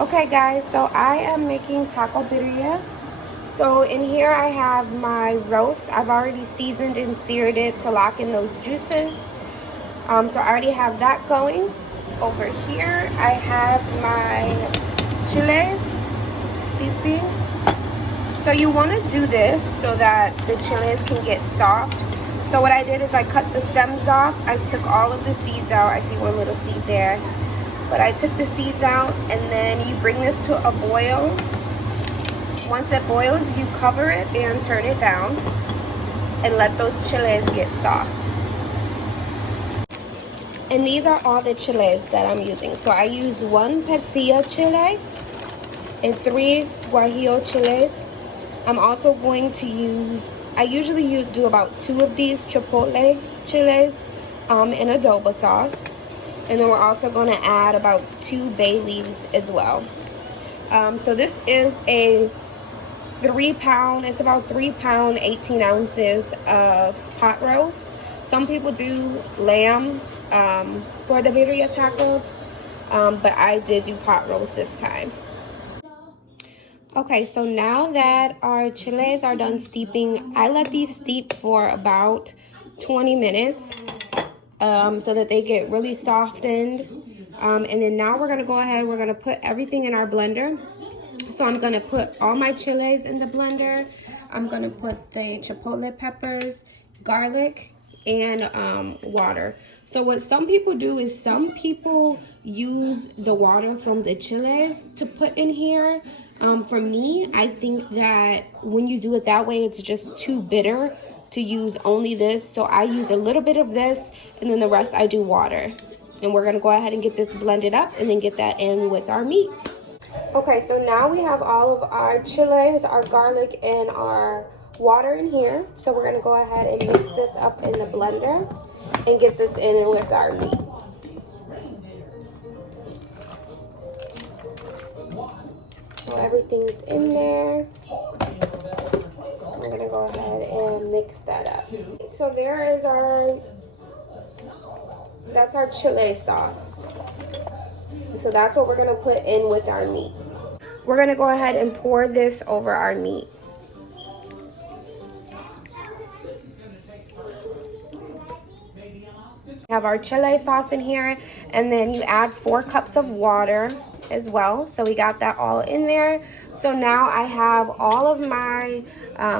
Okay guys, so I am making taco birria. So in here I have my roast. I've already seasoned and seared it to lock in those juices. So I already have that going. Over here I have my chiles steeping. So you want to do this so that the chiles can get soft. So what I did is I cut the stems off. I took all of the seeds out. I see one little seed there. But I took the seeds out, and then you bring this to a boil. Once it boils, you cover it and turn it down and let those chiles get soft. And these are all the chiles that I'm using. So I use 1 pasilla chile and 3 guajillo chiles. I'm also going to use, I usually do about 2 of these chipotle chiles in adobo sauce. And then we're also going to add about 2 bay leaves as well. So this is a 3-pound, it's about 3-pound, 18 ounces of pot roast. Some people do lamb for the birria tacos, but I did do pot roast this time. Okay, so now that our chiles are done steeping, I let these steep for about 20 minutes. So that they get really softened. And then now we're going to go ahead, we're going to put everything in our blender. So I'm going to put all my chiles in the blender. I'm going to put the chipotle peppers, garlic, and water. So what some people do is some people use the water from the chiles to put in here. For me, I think that when you do it that way, it's just too bitter to use only this. So I use a little bit of this, and then the rest I do water. And we're gonna go ahead and get this blended up and then get that in with our meat. Okay, so now we have all of our chiles, our garlic, and our water in here. So we're gonna go ahead and mix this up in the blender and get this in with our meat. So everything's in there. I'm gonna go ahead and mix that up. So there is that's our chile sauce. So that's what we're gonna put in with our meat. We're gonna go ahead and pour this over our meat. We have our chile sauce in here, and then you add 4 cups of water as well. So we got that all in there. So now I have all of my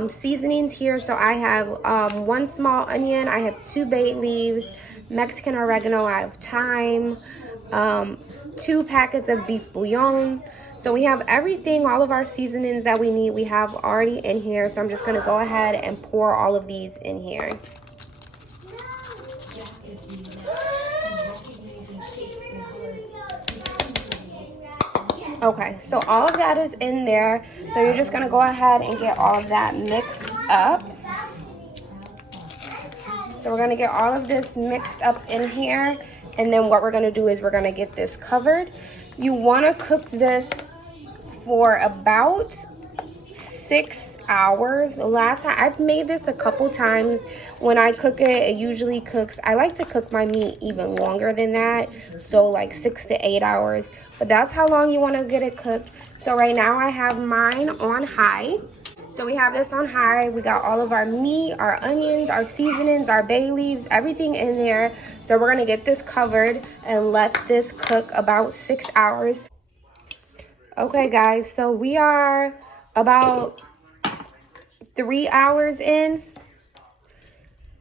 seasonings here. So I have 1 small onion, I have 2 bay leaves, Mexican oregano, I have thyme, 2 packets of beef bouillon. So we have everything, all of our seasonings that we need, we have already in here. So I'm just gonna go ahead and pour all of these in here. Okay, so all of that is in there. So you're just gonna go ahead and get all of that mixed up. So we're gonna get all of this mixed up in here. And then what we're gonna do is we're gonna get this covered. You wanna cook this for about 6 hours. Last time, I've made this a couple times. When I cook it, it usually cooks, I like to cook my meat even longer than that. So like 6 to 8 hours. But that's how long you want to get it cooked. So right now I have mine on high. So we have this on high. We got all of our meat, our onions, our seasonings, our bay leaves, everything in there. So we're going to get this covered and let this cook about 6 hours. Okay guys, so we are about 3 hours in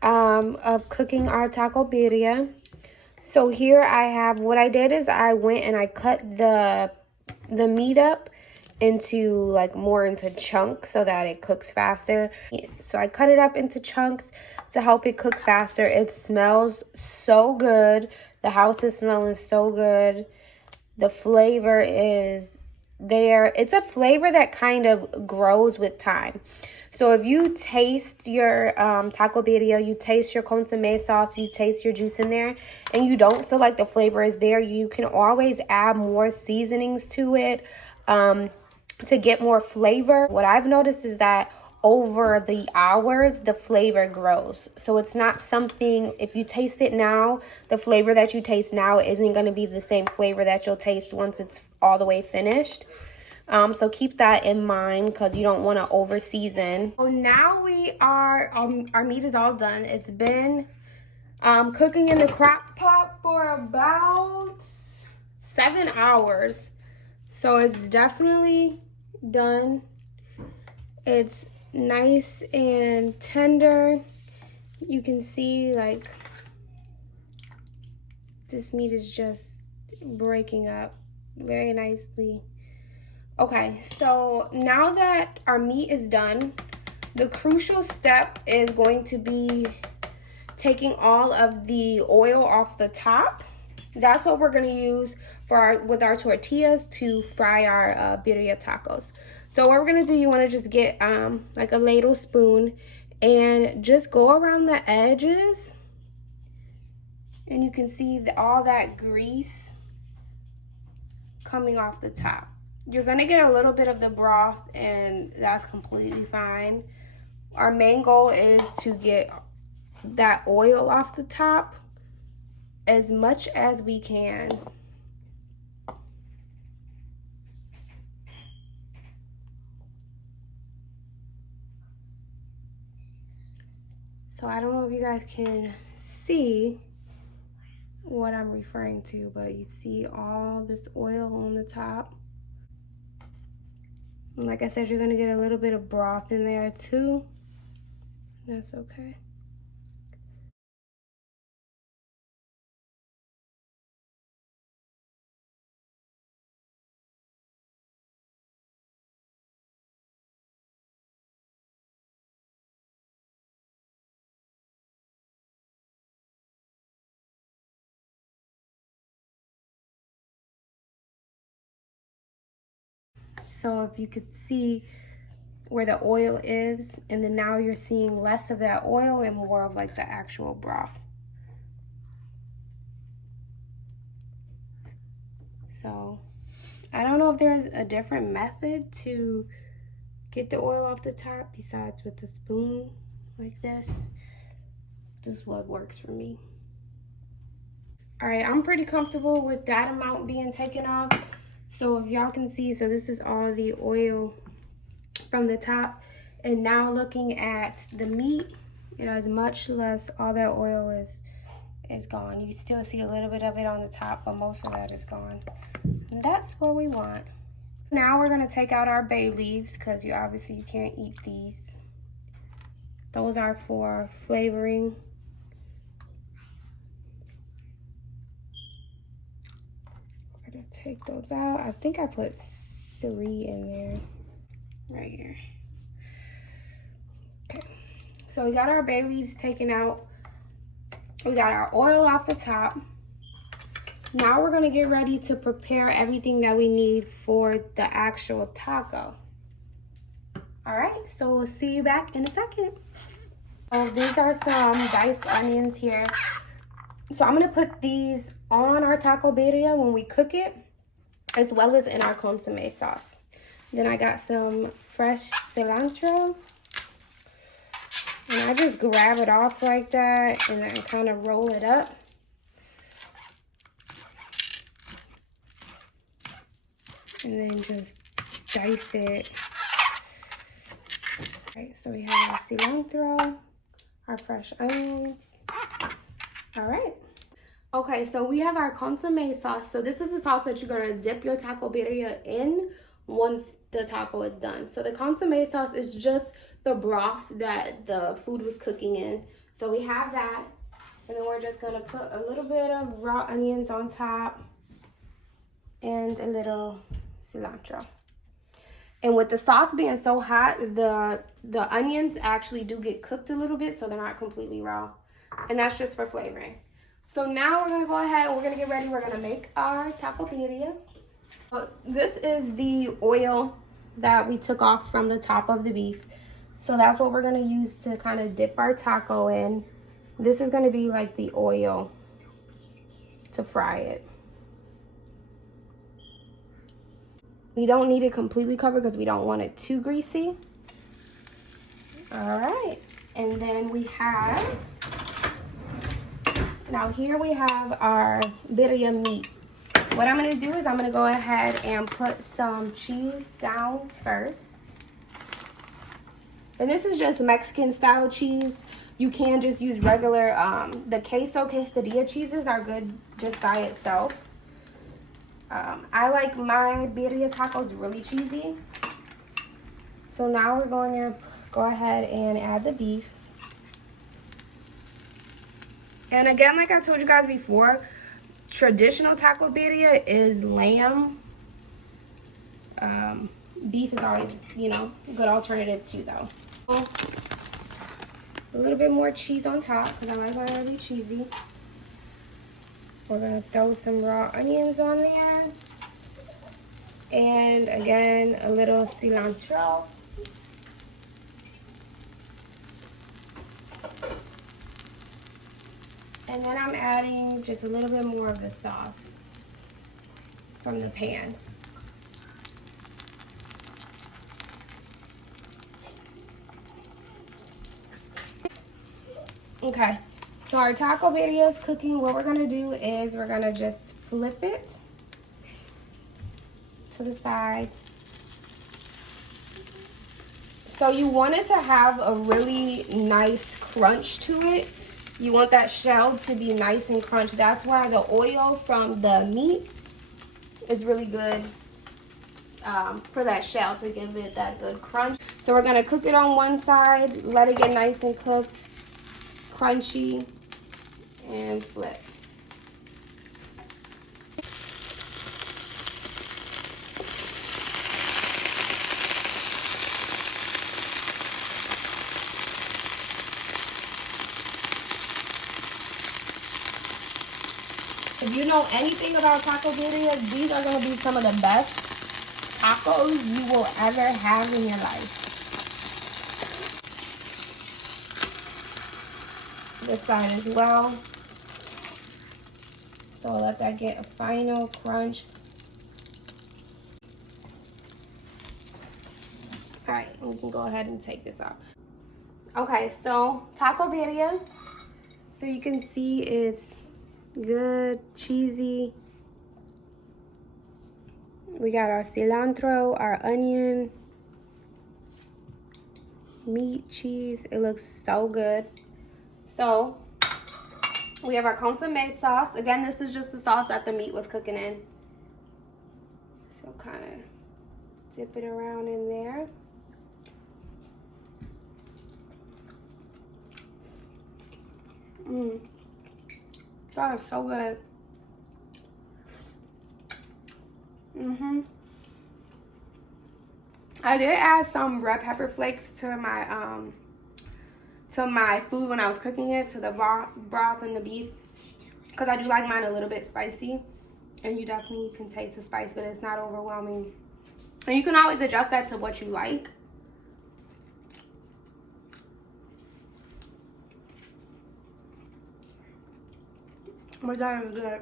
of cooking our taco birria. So here I have, what I did is I went and I cut the meat up into like more into chunks so that it cooks faster. So I cut it up into chunks to help it cook faster. It smells so good. The house is smelling so good. The flavor is there. It's a flavor that kind of grows with time. So if you taste your taco birria, you taste your consommé sauce, you taste your juice in there, and you don't feel like the flavor is there, you can always add more seasonings to it to get more flavor. What I've noticed is that over the hours, the flavor grows. So it's not something, if you taste it now, the flavor that you taste now isn't going to be the same flavor that you'll taste once it's all the way finished. So keep that in mind because you don't want to over season. So now we are, our meat is all done. It's been cooking in the crock pot for about 7 hours. So it's definitely done. It's nice and tender. You can see like this meat is just breaking up very nicely. Okay, so now that our meat is done, the crucial step is going to be taking all of the oil off the top. That's what we're gonna use for with our tortillas to fry our birria tacos. So what we're gonna do, you wanna just get like a ladle spoon and just go around the edges, and you can see all that grease coming off the top. You're gonna get a little bit of the broth, and that's completely fine. Our main goal is to get that oil off the top as much as we can. So I don't know if you guys can see what I'm referring to, but you see all this oil on the top. And like I said, you're gonna get a little bit of broth in there too. That's okay. So if you could see where the oil is, and then now you're seeing less of that oil and more of like the actual broth. So I don't know if there's a different method to get the oil off the top besides with the spoon like this. This is what works for me. All right, I'm pretty comfortable with that amount being taken off. So if y'all can see, so this is all the oil from the top. And now looking at the meat, it has much less, all that oil is gone. You still see a little bit of it on the top, but most of that is gone. And that's what we want. Now we're gonna take out our bay leaves because you can't eat these. Those are for flavoring. We're gonna take those out. I think I put 3 in there, right here. Okay, so we got our bay leaves taken out. We got our oil off the top. Now we're gonna get ready to prepare everything that we need for the actual taco. All right, so we'll see you back in a second. So these are some diced onions here. So I'm gonna put these on our taco birria when we cook it, as well as in our consommé sauce. Then I got some fresh cilantro. And I just grab it off like that and then kind of roll it up. And then just dice it. All right, so we have our cilantro, our fresh onions. All right. Okay, so we have our consommé sauce. So this is the sauce that you're gonna dip your taco birria in once the taco is done. So the consommé sauce is just the broth that the food was cooking in. So we have that. And then we're just gonna put a little bit of raw onions on top and a little cilantro. And with the sauce being so hot, the onions actually do get cooked a little bit, so they're not completely raw. And that's just for flavoring. So now we're gonna go ahead and we're gonna get ready. We're gonna make our taco birria. This is the oil that we took off from the top of the beef. So that's what we're gonna use to kind of dip our taco in. This is gonna be like the oil to fry it. We don't need it completely covered because we don't want it too greasy. All right, and then we have, now here we have our birria meat. What I'm gonna do is I'm gonna go ahead and put some cheese down first. And this is just Mexican style cheese. You can just use regular, the queso quesadilla cheeses are good just by itself. I like my birria tacos really cheesy. So now we're going to go ahead and add the beef. And again, like I told you guys before, traditional taco birria is lamb. Beef is always, you know, a good alternative too though. A little bit more cheese on top because I like mine really cheesy. We're going to throw some raw onions on there. And again, a little cilantro. And then I'm adding just a little bit more of the sauce from the pan. Okay, so our taco birria is cooking. What we're gonna do is we're gonna just flip it to the side. So you want it to have a really nice crunch to it. You want that shell to be nice and crunchy. That's why the oil from the meat is really good for that shell to give it that good crunch. So we're gonna cook it on one side, let it get nice and cooked, crunchy, and flip. If you know anything about taco birria, these are going to be some of the best tacos you will ever have in your life. This side as well. So we'll let that get a final crunch. All right, we can go ahead and take this off. Okay, so taco birria. So you can see it's good, cheesy. We got our cilantro, our onion, meat, cheese. It looks so good. So we have our consommé sauce. Again, this is just the sauce that the meat was cooking in. So kind of dip it around in there. That is so good. I did add some red pepper flakes to my food when I was cooking it, to the broth and the beef, because I do like mine a little bit spicy, and you definitely can taste the spice, but it's not overwhelming. And you can always adjust that to what you like. But that is good.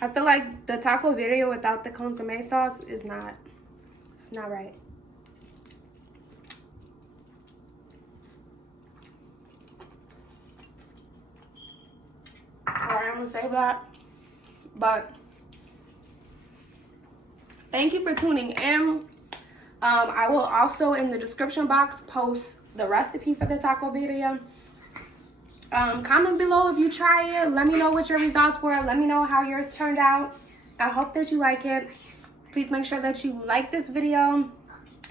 I feel like the taco birria without the consommé sauce is not, it's not right. Alright, I'm gonna save that. But thank you for tuning in. I will also in the description box post the recipe for the taco birria. Comment below if you try it. Let me know what your results were. Let me know how yours turned out. I hope that you like it. Please make sure that you like this video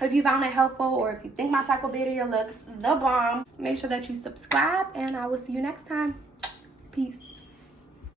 if you found it helpful, or if you think my taco birria looks the bomb. Make sure that you subscribe, and I will see you next time. Peace.